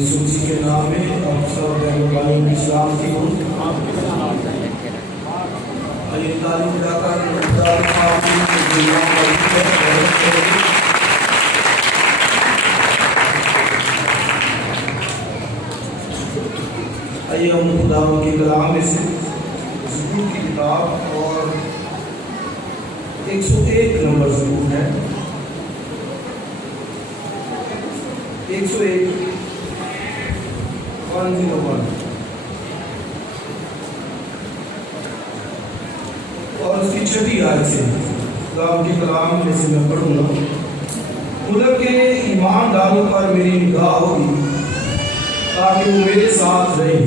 یسوع مسیح کے نام میں آپ سب بہنوں کی سلامتی ہو۔ یہ تعلیم داتا کے خدا آمین کے دنیا آئیے ہم خدا کے کلام میں سے زبور کی کتاب اور 101 نمبر زبور ہے، 101 اور اس کی چھٹی آیت سے خدا کے کلام میں سے میں پڑھوں گا۔ ملک کے ایمانداروں پر میری نگاہ ہوگی تاکہ وہ میرے ساتھ رہے،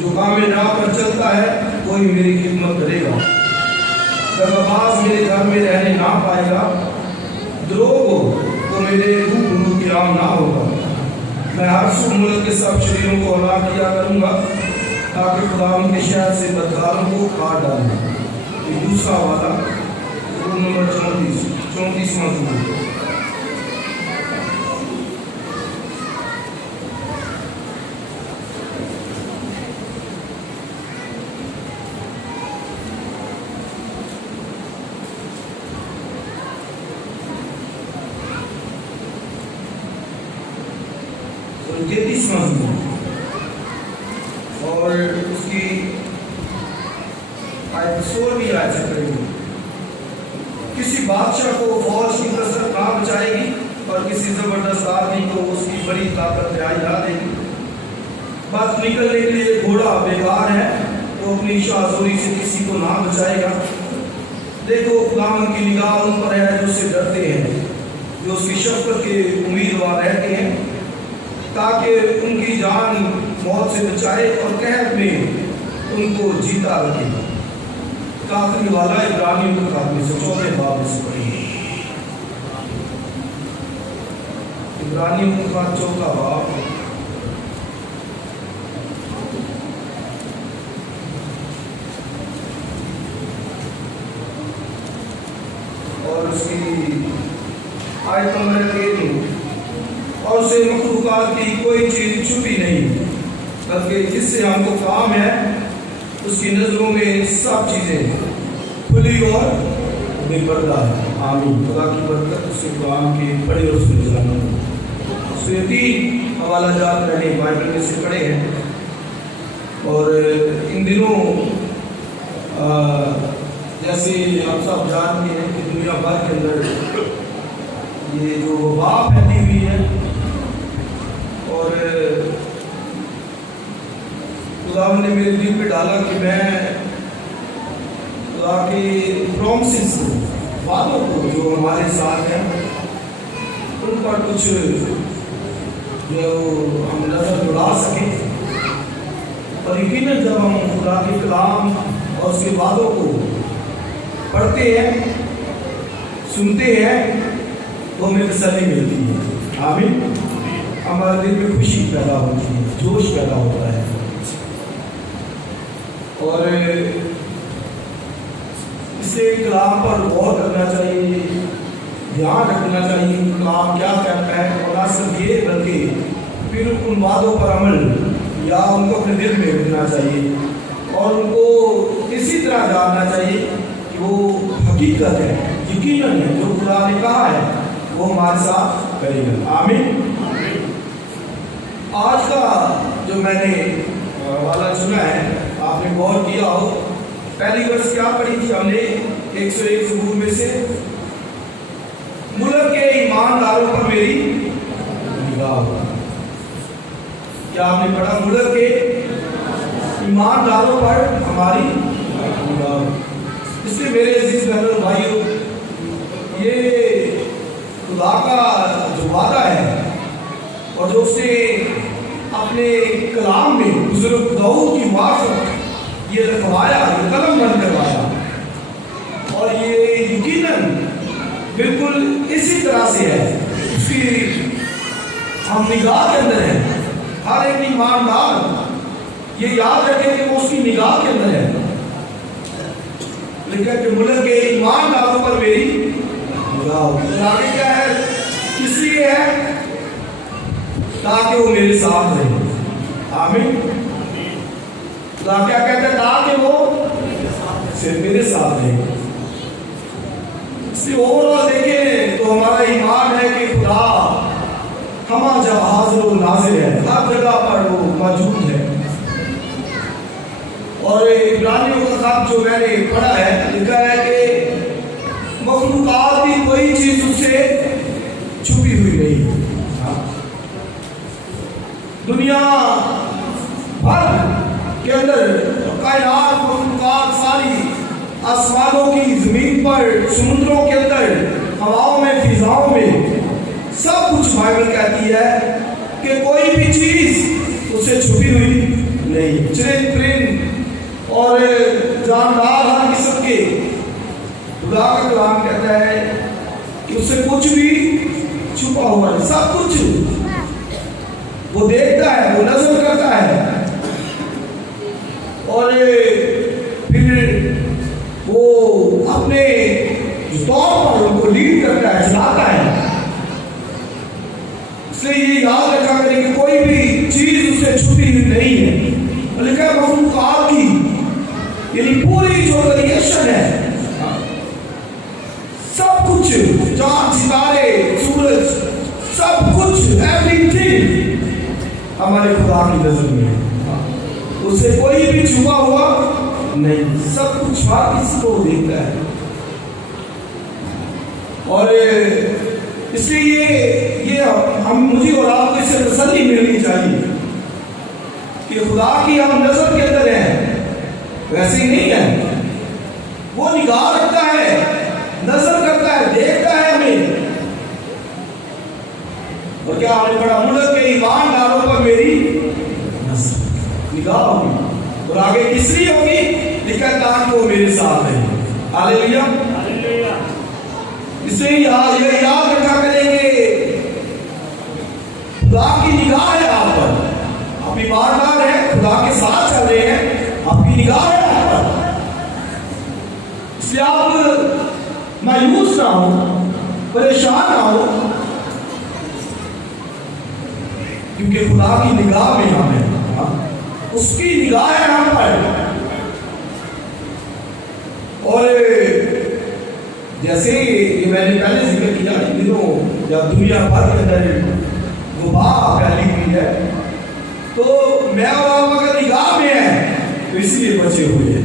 جو کام راہ پر چلتا ہے وہی میری خدمت کرے گا۔ دغاباز میرے گھر میں رہنے نہ پائے گا، دروغ ہو تو میرے روح قیام نہ ہوگا۔ میں ہر سو ملک کے سب شریروں کو ہلاک کیا کروں گا تاکہ خدا ان کے شہر سے بدکاروں کو کاٹ ڈالے۔ یہ دوسرا والا زبور نمبر 34واں زبور۔ اور اس کی آیت 16ویں آیت سے پڑھیں گے۔ کسی بادشاہ کو فوج کی کثرت نہ بچائے گی اور کسی زبردست آدمی کو اس کی بڑی طاقت رہائی نہ دے گی۔ بات نکلنے کے لیے گھوڑا بیکار ہے، وہ اپنی شاہزوری سے کسی کو نہ بچائے گا۔ دیکھو خداوند کی نگاہ ان پر ہے جو اس سے ڈرتے ہیں، جو اس کی شفقت کے امیدوار رہتے ہیں، تاکہ ان کی جان موت سے بچائے اور قحط میں ان کو جیتا رکھے۔ کافی والا عبرانیوں کے خط میں سے 4 باب میں سے پڑھیں گے۔ عبرانیوں کے خط 4 باب اور اس کی آیت نمبر 13۔ اور اسے مخلوقات کی کوئی چیز چھپی نہیں، بلکہ جس سے ہم کو کام ہے اس کی نظروں میں سب چیزیں کھلی اور بے پردہ ہے۔ آمین۔ خدا کی برکت اس کے کلام کی پڑھی اور اس میں جانا۔ اس میں 3 حوالہ جات میں نے بائبل میں سے پڑھے ہیں، اور ان دنوں جیسے آپ سب جانتے ہیں کہ دنیا بھر کے اندر یہ جو وبا پھیلی ہوئی ہے، اور خدا نے میرے دل پہ ڈالا کہ میں خدا کے پرومسز کو، وعدوں کو جو ہمارے ساتھ ہیں ان پر کچھ جو ہم نظر دوڑا سکیں، اور یقیناً جب ہم خدا کے کلام اور اس کے وعدوں کو پڑھتے ہیں، سنتے ہیں، تو ہمیں تسلی ملتی ہے۔ آمین۔ ہمارے دل میں خوشی پیدا ہوتی ہے، جوش پیدا ہوتا ہے، اور اسے کلام پر غور کرنا چاہیے، دھیان رکھنا چاہیے کلام کیا کہتا ہے، اور نہ صرف یہ بلکہ پھر ان باتوں پر عمل یا ان کو اپنے دل میں رکھنا چاہیے، اور ان کو اسی طرح جاننا چاہیے کہ وہ حقیقت ہے، یقیناً ہے، جو خدا نے کہا ہے وہ ہمارے ساتھ کرے گا۔ آمین۔ آج کا جو میں نے والا چنا ہے، آپ نے غور کیا ہو، پہلی ورس کیا پڑھی تھی ہم نے 101 زبور میں سے؟ ملک کے ایمانداروں پر میری نگاہ ہوگی۔ کیا آپ نے پڑھا؟ ملک کے ایمانداروں پر ہماری نگاہ ہوگی۔ اس لیے میرے عزیز بہنوں اور بھائیوں، یہ خدا کا جو وعدہ ہے اور جو اس نے اپنے کلام میں بزرگ داؤد کی معرفت یہ رکھوایا، یہ قلم بند کروایا، اور یہ یقیناً بالکل اسی طرح سے ہے، اس کی ہم نگاہ کے اندر ہیں۔ ہر ایک ایماندار یہ یاد رکھے کہ وہ اس کی نگاہ کے اندر ہے۔ لکھا کہ ملک کے ایمانداروں پر میری نگاہ ہوگی۔ آگے کیا ہے؟ کس لیے ہے؟ تاکہ وہ میرے ساتھ رہے. آمین. خدا کیا کہتا ہے؟ تاکہ وہ صرف میرے ساتھ رہے. اس لیے اوورآل دیکھیں تو ہمارا ایمان ہے کہ خدا ہمارا جب حاضر و ناظر ہے، ہر جگہ پر وہ موجود ہے. اور عبرانیوں کا خط جو میں نے پڑھا ہے، لکھا ہے کہ مخلوقات کی کوئی چیز اس سے چھپی ہوئی نہیں ہے. دنیا بھر کے اندر کائنات، مخلوقات ساری، آسمانوں کی، زمین پر، سمندروں کے اندر، ہواؤں میں، فضاؤں میں، سب کچھ بائبل کہتی ہے کہ کوئی بھی چیز اس سے چھپی ہوئی نہیں. چرند پرند اور جاندار ہر قسم کے، خدا کا کلام کہتا ہے کہ اس سے کچھ بھی چھپا ہوا نہیں. سب کچھ وہ دیکھتا ہے، وہ نظر کرتا ہے، اور پھر وہ اپنے طور پر ان کو لیڈ کرتا ہے، چلاتا ہے. اس لیے یہ یاد رکھا کریں کہ کوئی بھی چیز اس سے چھپی ہوئی نہیں ہے. لکھا ہے مخلوقات کی، یعنی پوری جو کریشن ہے، سب کچھ، چاند ستارے، سورج، سب کچھ، ایوری تھنگ ہمارے خدا کی نظر میں ہے. اس سے کوئی بھی چھپا ہوا نہیں. سب کچھ ہر کسی کو دیکھتا ہے. اور اس لیے یہ ہم مجھے اور آپ کو اس سے تسلی ملنی چاہیے کہ خدا کی ہم نظر کے اندر ہیں، ویسے ہی نہیں ہے. وہ نگاہ رکھتا ہے، نظر کرتا ہے، دیکھتا ہے ہمیں. اور کیا ہم نے پڑھا؟ ملک کے ایمانداروں پر میری نگاہ ہوگی. اور آگے کس لیے ہوگی؟ لکھا ہے تاکہ وہ میرے ساتھ رہے. ہاللیلویا. اس لیے یہ یاد رکھا کریں گے خدا کی نگاہ ہے آپ پر. آپ ایماندار ہیں، خدا کے ساتھ چل رہے ہیں، آپ کی نگاہ ہے آپ پر. اس لیے آپ مایوس نہ ہو، پریشان نہ ہو، کیونکہ خدا کی نگاہ میں ہم ہیں. اس کی نگاہ ہے ہم پر. اور جیسے یہ میں نے پہلے ذکر کیا، ان دنوں جب دنیا بھر کے اندر وبا پھیلی ہوئی ہے، تو میں اور آپ اگر نگاہ میں ہیں تو اس لیے بچے ہوئے ہیں.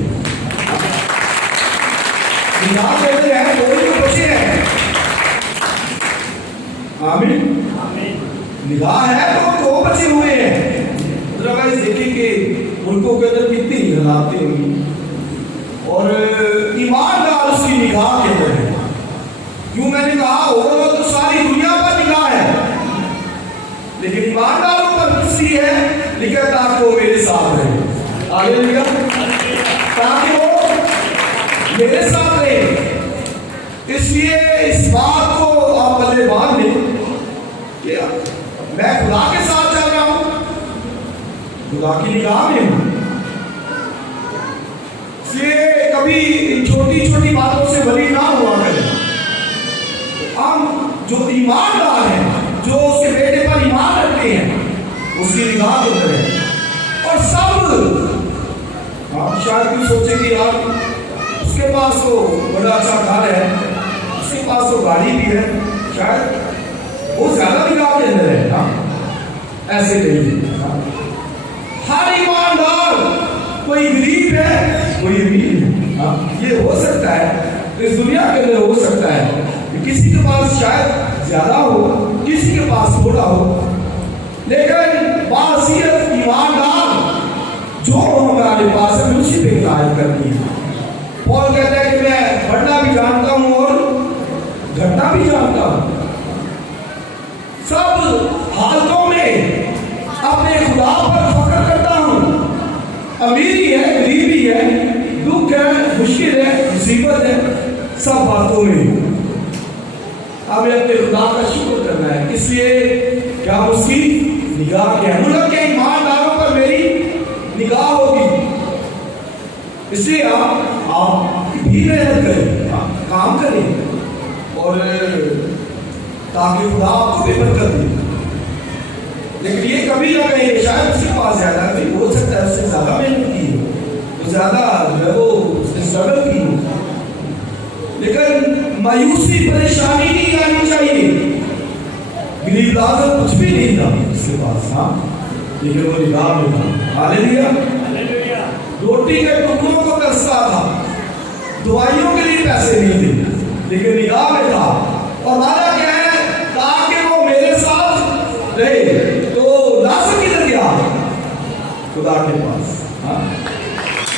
نگاہ کہتے ہیں کوئی تو بچے ہیں. آمین. نگاہ ہے تو بچے ہوئے ہیں. ادروائز دیکھیں کہ ملکوں کے اندر کتنی حالاتیں ہوئی، اور ایماندار اس کی نگاہ کے اندر ہے. کیوں میں نے کہا اوورآل تو ساری دنیا پر نگاہ ہے، لیکن ایمانداروں پر کس لیے ہے؟ لکھا ہے تاکہ وہ میرے ساتھ رہے. آگے لکھا تاکہ وہ میرے ساتھ رہے. اس لیے اس بات کو آپ پہلے باندھ لیں کہ میں خدا کے ساتھ چل رہا ہوں، خدا کی نگاہ میں ہوں. اس لیے کبھی چھوٹی چھوٹی باتوں سے بری نہ ہوا کریں. ہم جو ایماندار ہیں، جو اس کے بیٹے پر ایمان رکھتے ہیں، اس کی نگاہ کے اندر ہے. اور سب آپ شاید بھی سوچیں کہ یار اس کے پاس تو بڑا اچھا گھر ہے، اس کے پاس تو گاڑی بھی ہے، شاید وہ زیادہ نگاہ کے اندر ہے. ایسے نہیں. ہر ایماندار، کوئی غریب ہے، کوئی امیر ہے. یہ ہو سکتا ہے، اس دنیا کے اندر ہو سکتا ہے کسی کے پاس شاید زیادہ ہو، کسی کے پاس تھوڑا ہو، لیکن باصیت ایماندار جو ہمارے پاس ہے اسی پہ قائم کرنی ہے. پال کہتا ہے کہ میں بڑھنا بھی جانتا ہوں اور گھٹنا بھی جانتا ہوں. سب حالتوں میں اپنے خدا پر فخر کرتا ہوں. امیری ہے، غریبی ہے، دکھ ہے، مشکل ہے، مصیبت ہے، سب باتوں میں ہمیں اپنے خدا کا شکر کرنا ہے. اس لیے کہ ہم اس کی نگاہ کے ہیں. ملک کے ایمانداروں پر میری نگاہ ہوگی. اس لیے آپ بھی محنت کریں، کام کریں، اور تاکہ خدا آپ کو بھی برکت دے. لیکن یہ کبھی نہ کہیں شاید اس کے پاس زیادہ نہیں ہو سکتا ہے، اس سے زیادہ محنت کی ہو، تو زیادہ جو ہے وہ اس نے اسٹرگل کی ہو، لیکن مایوسی پریشانی نہیں آنی چاہیے. غریب لازر کچھ بھی نہیں تھا اس کے پاس، ہاں، لیکن وہ نگاہ میں تھا. ہاللیلویا. روٹی کے ٹکڑوں کو ترستا تھا، دوائیوں کے لیے پیسے نہیں تھے، لیکن نگاہ میں تھا. اور وعدہ کیا ہے؟ تاکہ وہ میرے ساتھ رہے. تو لازر کدھر گیا؟ خدا کے پاس. ہاں،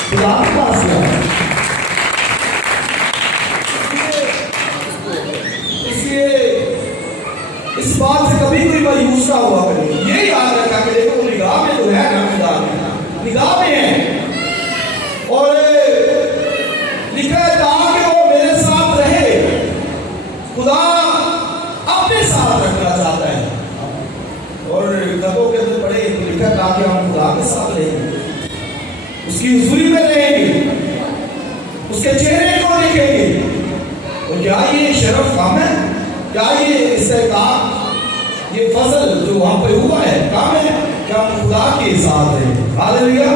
خدا کے پاس گیا. اس لیے اس بات سے کبھی کوئی مایوس نہ ہوا کرے. یہ یاد رکھا کہ دیکھو نگاہ میں تو ہے نا، خدا میں نگاہ میں ہے. اور لکھا ہے تاکہ وہ میرے ساتھ رہے. خدا اپنے ساتھ رکھنا چاہتا ہے. اور کتابوں کے اندر پڑھے تو لکھا ہے تاکہ ہم خدا کے ساتھ رہیں گے، اس کی حضوری میں رہیں گے، اس کے چہرے کو دیکھیں گے. اور کیا یہ شرف کام ہے؟ کیا یہ استحقاق، یہ فضل جو وہاں پہ ہوا ہے کام ہے کہ ہم خدا کے ساتھ ہیں. ہاللیلویا.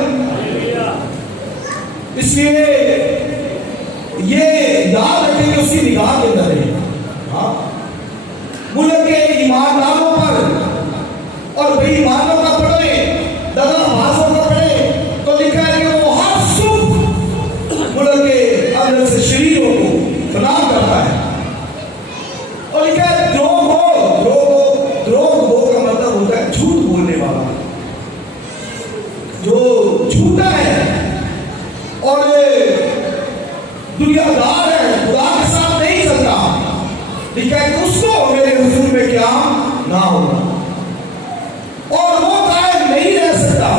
اس لیے یہ یاد رکھیں کہ اس کی نگاہ کے اندر ہے. ہاں، ملک کے ایمانداروں پر اور بے ایمانوں کا پڑھے، دغا بازوں کا پڑھے تو لکھا ہے کہ وہ ہر صبح ملک کے اندر سے شریروں کو فنا کرتا ہے. اور لکھا ہے دروغ ہو کا مطلب ہوتا ہے جھوٹ بولنے والا، جو جھوٹا ہے اور دنیا دار ہے، خدا کے ساتھ نہیں چلتا. لکھا ہے کہ اس کو میرے حضور میں کیا نہ ہوگا، اور وہ قائم نہیں رہ سکتا.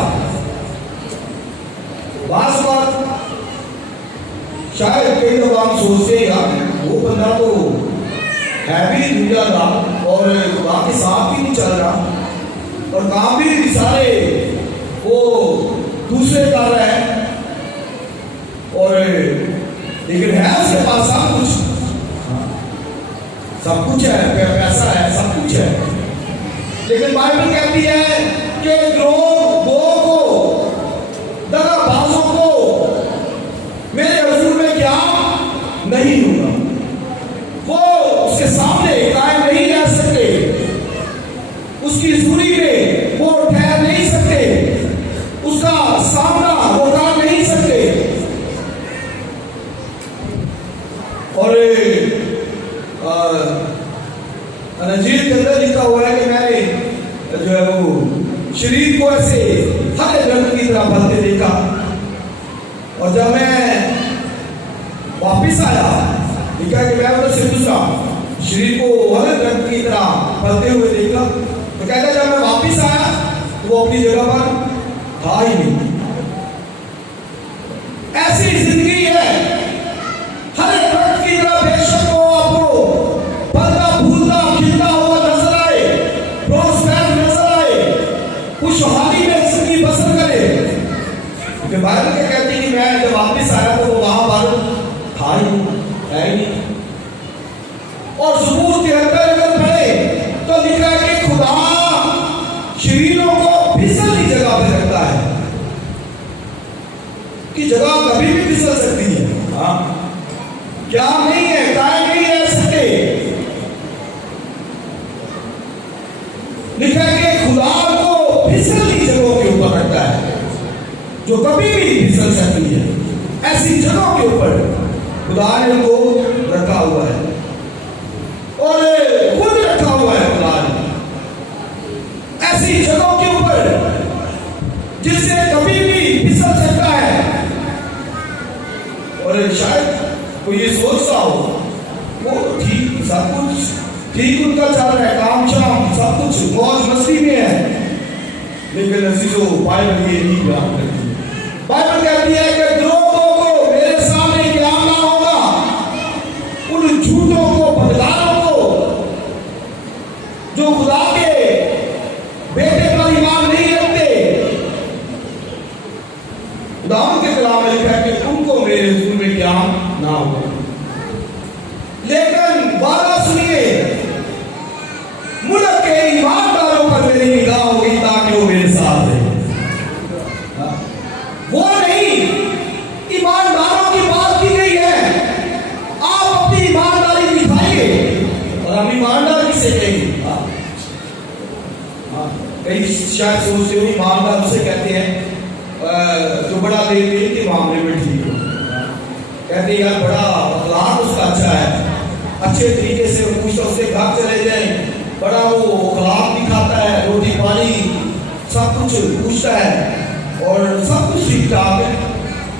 بعض بات شاید کئی دفعہ ہم سوچتے ہیں یار وہ بندہ تو ہے بھی دنیا دار اور خدا کے ساتھ بھی نہیں چل رہا اور کام بھی سارے وہ دوسرے کر رہے ہیں، اور لیکن ہے اس کے پاس سب کچھ ہے، پیسہ ہے، سب کچھ ہے. لیکن بائبل کہتی ہے کہ دروغ کو، دغا بازوں کو میرے حضور میں کیا نہیں ہوگا. وہ اس کے سامنے قائم نہیں رہ سکتے، اس کی حضوری میں وہ ٹھہر نہیں سکتے، اس کا سامنا وہ کر نہیں سکتے. اور انجیل کے اندر لکھا ہوا ہے کہ میں نے جو ہے وہ شریر کو ایسے ہرے درخت کی طرح پھلتے دیکھا، اور جب میں واپس آیا لکھا ہے کہ میں ادھر سے گزرا، شریر کو ہرے درخت کی طرح پھلتے ہوئے دیکھا. تو کہتا جب میں واپس آیا تو وہ اپنی جگہ پر تھا ہی نہیں. ایسی زندگی ہے، ہر درخت کی طرح بے شک وہ آپ کو پھلتا پھولتا کھلتا ہوا نظر آئے، پروسپر نظر آئے، خوشحالی میں زندگی بسر کرے. کیونکہ بائبل کیا کہتی ہے کہ میں جب واپس آیا تو وہ وہاں پر تھا ہی نہیں. اور زبور 73 اگر پڑھے تو لکھا ہے کہ خدا شریروں کو پھسلی جگہ پہ رکھتا ہے، کہ جگہ کبھی بھی پھسل سکتی ہے. ہاں، کیا نہیں ہے، قائم نہیں رہ سکتے. لکھا ہے کہ خدا کو پھسلی جگہوں کے اوپر رکھتا ہے، جو کبھی بھی پھسل سکتی ہے. ایسی جگہوں کے اوپر خدا نے ان کو رکھا ہوا ہے، اور خود رکھا ہوا ہے خدا نے ایسی جگہوں کے اوپر جس سے کبھی بھی پھسل سکتا ہے. اور شاید کوئی یہ سوچتا ہو وہ ٹھیک سب کچھ ٹھیک ان کا چل رہا ہے، کام شام سب کچھ موج مستی میں ہے، لیکن عزیزو بائبل یہ نہیں بیان کرتی. بائبل کہتی ہے کہ دروغوں کو میرے سامنے قیام نہ ہوگا، ان جھوٹوں کو، بدکاروں کو جو خدا کے بیٹے پر ایمان نہیں رکھتے. خدا کے کلام میں لکھا ہے کہ ان کو میرے حضور میں قیام نہ ہوگا. لیکن وعدہ سنیے، ملک کے ایمانداروں پر میری نگاہ ہوگی کئی شاید سوچتے ہو ایماندار اسے کہتے ہیں جو بڑا دین دین کے معاملے میں ٹھیک ہو، کہتے ہیں یار بڑا اخلاق اس کا اچھا ہے، اچھے طریقے سے پوچھتا اس کے گھر چلے جائیں، بڑا وہ اخلاق دکھاتا ہے، روٹی پانی سب کچھ پوچھتا ہے اور سب کچھ ٹھیک ٹھاک ہے،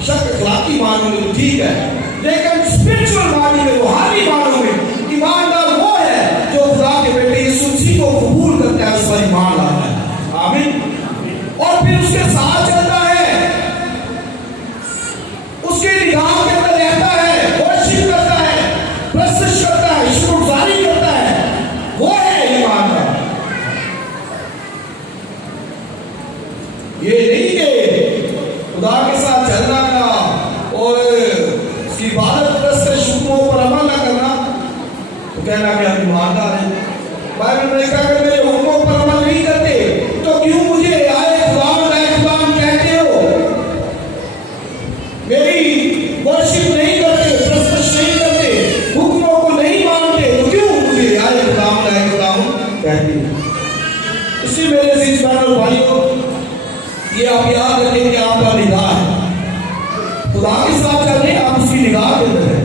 شک اخلاقی معنوں میں تو ٹھیک ہے، لیکن اسپرچل معنی میں روحانی معنوں میں ایماندار وہ ہے جو خدا کے بیٹے یسوع مسیح کو قبول کرتا ہے، اس پر ایمان لاتا ہے، آمین، اور پھر اس کے ساتھ چلتا ہے، اس کے نگاہ کے اندر رہتا ہے، ورشپ کرتا ہے، پرستش کرتا ہے، شکر گزاری کرتا ہے، وہ ہے ایماندار۔ یہ نہیں کہ خدا کے ساتھ چلنا کا اور اس کی عبادت پرستش حکموں پر عمل نہ کرنا تو کہنا کہ ہم ایماندار ہیں۔ بائبل میں کہا کہ میرے حکموں پر عمل نہیں کرتے تو کیوں مجھے آئے خدا کہتے ہو، میری ورشپ نہیں کرتے، پرستش نہیں کرتے، حکموں کو نہیں مانتے تو کیوں مجھے آئے خدا کہتے ہو۔ اس لیے میرے عزیز بہنوں اور بھائیوں، یہ آپ یاد رکھیں کہ آپ کا نگاہ ہے، خدا کے ساتھ چل رہے آپ اس کی نگاہ کے اندر ہیں،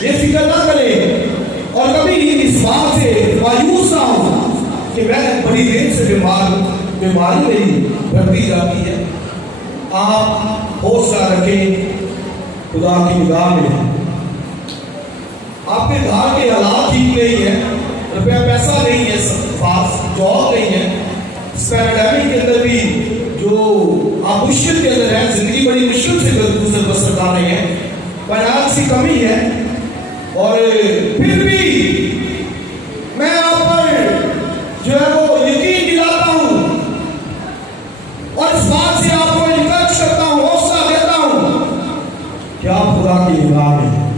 یہ فکر نہ کریں اور کبھی اس بات سے مایوس نہ ہو کہ میں بڑی دیر سے بیماری میری بڑھتی جاتی ہے۔ آپ حوصلہ رکھیں، خدا کی نگاہ میں آپ کے گھر کے حالات ٹھیک نہیں ہیں، روپیہ پیسہ نہیں ہے، پاس جاب نہیں ہے، اس پیراڈائمک کے اندر بھی جو آپ مشکل کے اندر ہیں، زندگی بڑی مشکل سے گزر بسر کر رہے ہیں، فائنانس کی کمی ہے، اور پھر بھی میں آپ پر جو ہے وہ یقین دلاتا ہوں اور اس بات سے آپ کو انکریج کرتا ہوں، حوصلہ دیتا ہوں کہ آپ خدا کی نگاہ میں ہیں۔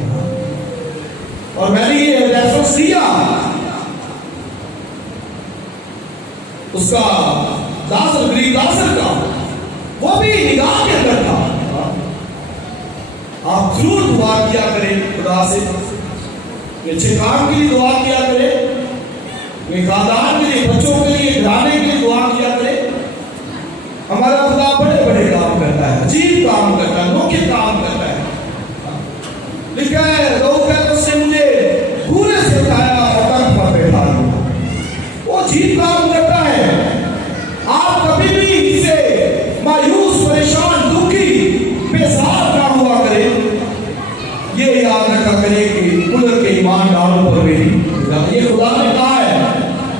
اور میں نے یہ ریفرنس دیا اس کا غریب لازر کا، وہ بھی نگاہ کے اندر تھا۔ آپ ضرور دعا کیا کریں خدا سے، اچھے کام کے لیے دعا کیا کریں، خاندان کے لیے، بچوں کے لیے، گھرانے کے لیے دعا کیا کریں۔ ہمارا خدا بڑے بڑے کام کرتا ہے، عجیب کام کرتا ہے، انوکھے کام کرتا ہے۔ لکھا ہے لوگ کہتے ہیں اس نے مجھے گھوڑے سے اٹھایا اور تخت پر بیٹھا دیا، وہ عجیب کام کرتا ہے۔ آپ کبھی بھی اسے مایوس، پریشان، دکھی، بیزار نہ ہوا کریں، یہ یاد رکھا کریں کہ قدرت کے ایمانداروں پر میری نگاہ، یہ خدا نے کہا ہے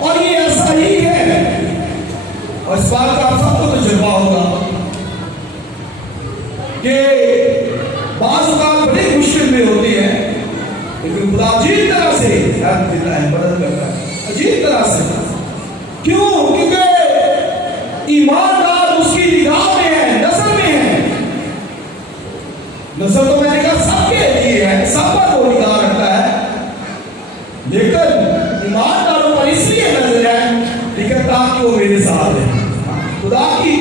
اور یہ ایسا ہی ہے، اور اس بات کا آپ سب کو تجربہ ہوگا کہ بعض اوقات بڑی مشکل میں ہوتی ہے لیکن خدا عجیب طرح سے ہیلپ دیتا ہے، مدد کرتا ہے عجیب طرح سے۔ کیوں؟ کیونکہ ایماندار اس کی نگاہ میں ہے، نظر میں ہے۔ نظر تو میں نے کہا سب کے لیے ہے، سب پر وہ نگاہ رکھتا ہے، لیکن ایمانداروں پر اس لیے نظر ہے لیکن تاکہ وہ میرے ساتھ ہے، خدا کی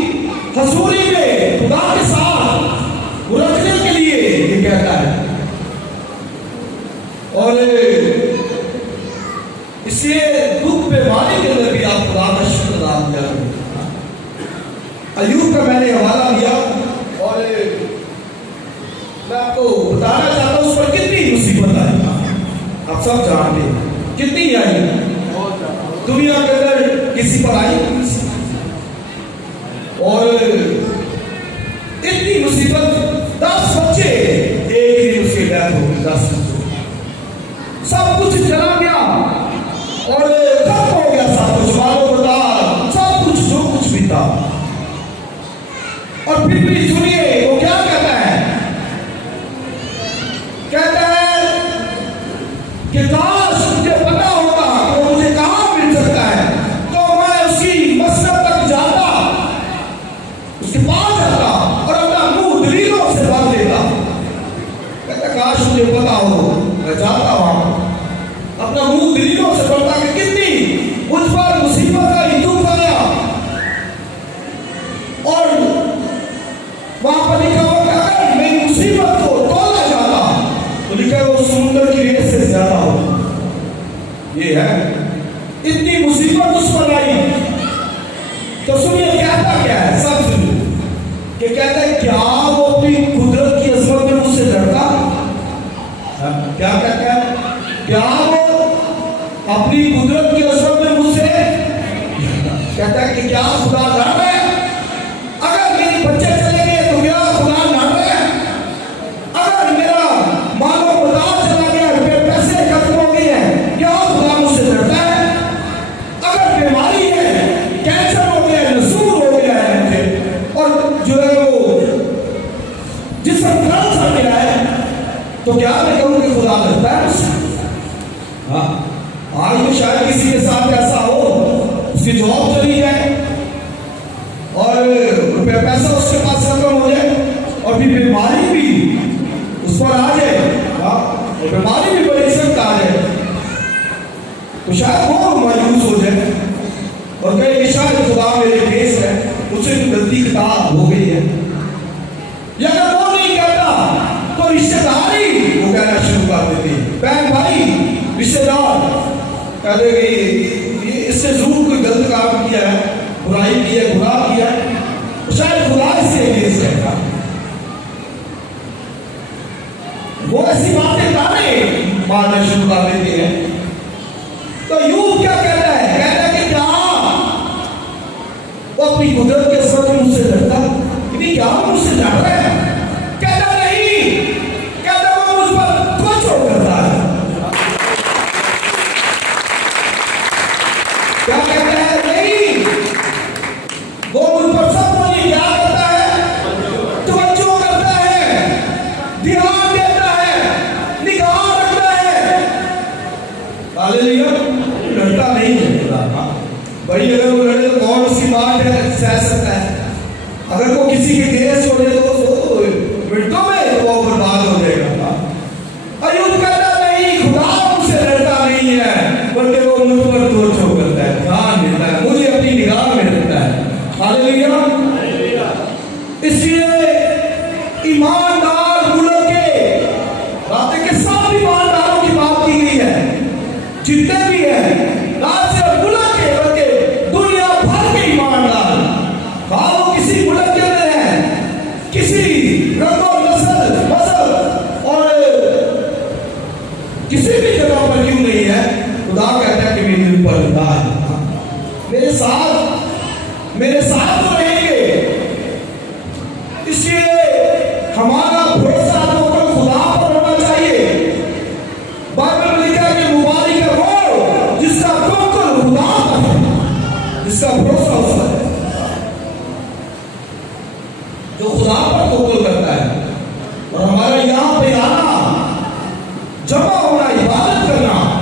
حضوری میں خدا کے ساتھ رکھنے کے لیے یہ کہتا ہے۔ اور اس لیے دکھ بیماری کے اندر بھی آپ خدا کا شکر ادا کیا کریں۔ ایوب کا میں نے حوالہ دیا اور میں آپ کو بتانا چاہتا ہوں اس پر کتنی مصیبت آئی، آپ سب جانتے ہیں کتنی آئی، دنیا کے اندر کسی پر آئی، اور اتنی مصیبت، 10 بچے ایک دن اس کی ڈیتھ ہو گئی، 10 سب کچھ چلا گیا اور ختم ہو گیا، سب کچھ مالو بدار، سب کچھ جو کچھ بھی تھا، اور پھر بھی سنیے وہ کیا کہتا ہے، کہتا ہے کہ کاش مجھے پتا ہوتا کہ وہ مجھے کہاں مل سکتا ہے تو میں اس کی مسجد تک جاتا، اس کے پاس جاتا اور اپنا منہ دلیلوں سے بھر دیتا۔ کہتا کاش مجھے پتا ہو، میں جاتا وہاں اپنا منہ دلیلوں سے بھرتا کہ کتنی مجھ پر مصیبت کا دکھ آیا، اور وہاں پر لکھا ہوا کہ اگر میری مصیبت کو تولا جاتا تو لکھا ہے وہ سمندر کی ریت سے زیادہ ہو۔ یہ ہے اتنی مصیبت اس پر آئی کیا ہے سب سنو کہ کہتا ہے کیا وہ اپنی قدرت کی عظمت میں مجھ سے ڈرتا؟ کیا کہتا ہے؟ کیا وہ اپنی قدرت کی عظمت میں مجھ سے کہتا ہے کہ کیا خدا لڑ رہا ہے؟ اگر میرے بچے چلے گئے تو کیا خدا لڑ رہا ہے؟ اگر میرا مالو بازار چلا گیا میرے پیسے ختم ہو گئے ہیں کیا خدا مجھ سے ڈرتا ہے؟ اگر بیماری ہے کینسر ہو گیا ہے نسور ہو گیا ہے مجھے اور جو ہے وہ جسم خراب ہو گیا ہے تو کیا میں کہوں کہ خدا ڈرتا ہے مجھ سے؟ ہاں آج تو شاید کسی کے ساتھ ایسا ہو اس کی جاب چلی جائے اور پیسہ اس کے پاس ختم ہو جائے اور بھی بیماری بھی اس پر آ جائے اور بیماری بھی بڑی سخت آ جائے تو شاید وہ مایوس ہو جائے اور کہے کہ شاید خدا میرے کیس ہے مجھ سے تو غلطی کتاب ہو گئی ہے یا اگر وہ نہیں کہتا تو رشتہ داری وہ کہنا شروع کر دیتے ہیں بہن بھائی رشتہ دار کہتے کہ اس سے ضرور کوئی غلط کام کیا ہے برائی کی ہے گناہ کیا ہے شاید خدا اس سے اگینسٹ رہتا وہ ایسی باتیں تانے مارنا شروع کر دیتے ہیں تو یوں کیا کہتا ہے کہ کیا وہ اپنی قدرت کے ساتھ مجھ سے ڈرتا کہ کیا وہ مجھ سے ڈر رہا ہے کہتا نہیں کہتا وہ مجھ پر توجہ کرتا ہے کیا کہتا ہے نہیں وہ مجھ پر سب مجھے کیا کرتا ہے توجہ کرتا ہے دھیان دیتا ہے نگاہ رکھتا ہے ہاللیلویا ڈرتا نہیں ہے بھائی اگر وہ لڑے تو کون اس کی بات ہے سہ سکتا ہے اگر وہ کسی کے کیس ہو جائے تو منٹوں میں وہ برباد ہو جائے گا ایوب کہتا نہیں خدا مجھ سے ڈرتا نہیں ہے بلکہ وہ مجھ پر توجہ کرتا ہے دھیان دیتا ہے مجھے اپنی نگاہ میں رکھتا ہے ہاللیلویا اس لیے ایماندار ملک کے بات ہے کہ سب ایمانداروں کی بات کی گئی ہے جتنے بھی ہیں نہ صرف ملک کے بلکہ دنیا بھر کے ایماندار ہاں وہ کسی ملک کے اندر ہیں کسی رنگ و نسل مذہب اور کسی بھی جگہ پر کیوں نہیں ہے خدا کہتا ہے کہ میرے دل پر خدا ہے میرے ساتھ تو رہیں گے اس لیے ہمارا بھروسہ تو خدا پر ہونا چاہیے بائبل میں لکھا ہے کہ مبارک ہے وہ جس کا توکل خدا پر ہے جس کا بھروسہ اس پر ہے جو خدا پر توکل کرتا ہے اور ہمارا یہاں پہ آنا جمع ہونا عبادت کرنا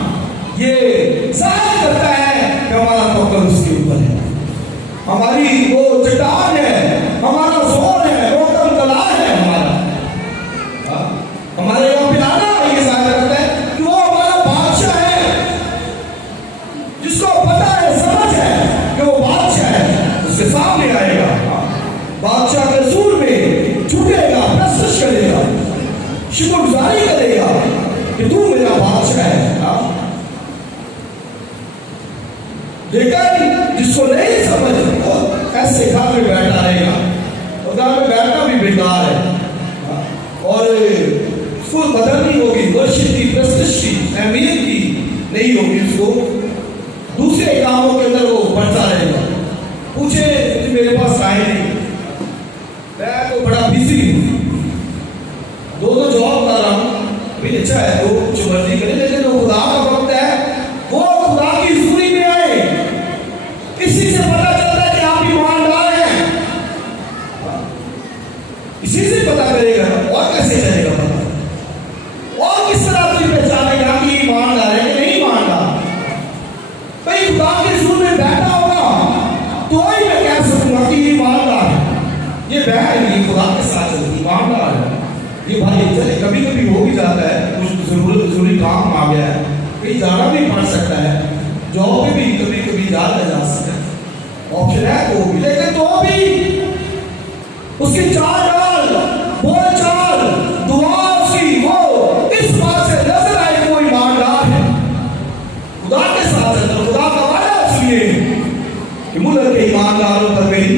یہ ظاہر کرتا ہے کہ ہمارا توکل اس کے اوپر ہے ہماری وہ چٹان ہے ہمارا زور ہے وہ کم کلا ہے ہمارے یہاں پہ آنا یہ ظاہر کرتا ہے کہ وہ ہمارا بادشاہ ہے جس کو پتہ ہے سمجھ ہے کہ وہ بادشاہ ہے اس کے سامنے آئے گا بادشاہ کے حضور میں جھکے گا پرستش کرے گا شکر گزاری کرے گا کہ تو میرا بادشاہ ہے لیکن جس کو نہیں سمجھ وہ ایسے گھر میں بیٹھا رہے گا اور گھر میں بیٹھنا بھی بیکار ہے اور اس کو قدر نہیں ہوگی ورشپ کی پرستش کی اہمیت کی نہیں ہوگی اس کو دوسرے کاموں کے اندر وہ بڑھتا رہے گا پوچھے کہ میرے پاس آئے نہیں میں تو بڑا بزی ہوں دو جاب کر رہا ہوں بھی اچھا ہے وہ کچھ مرضی کرے لیکن وہ خدا کا وقت ہے وہ خدا کی حضوری میں آئے اسی سے پتا چلتا ہے کہ آپ ایماندار ہیں اسی سے پتا کرے گا اور کیسے چلے گا پتا اور کس طرح تجھے پہچانے گا کہ ایماندار ہے کہ نہیں ایماندار بھائی خدا کی حضور میں بیٹھا ہوگا تو ہی میں کہہ سکوں گا کہ یہ ایماندار ہے یہ بہن یہ خدا کے ساتھ چلتی ایماندار ہے یہ بھائی چلے کبھی کبھی ہو بھی جاتا ہے کچھ ضروری کام آ گیا ہے کہیں جانا بھی پڑ سکتا ہے جاب پہ بھی کبھی کبھی جا سکتا ہے آپشن ہے تو بھی لیکن تو بھی اس کی چال ڈال بول چال دعا اس کی وہ اس بات سے نظر آئے کہ وہ ایماندار ہے خدا کے ساتھ خدا کا وعدہ اس لیے کہ ملک کے ایمانداروں پر میری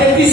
33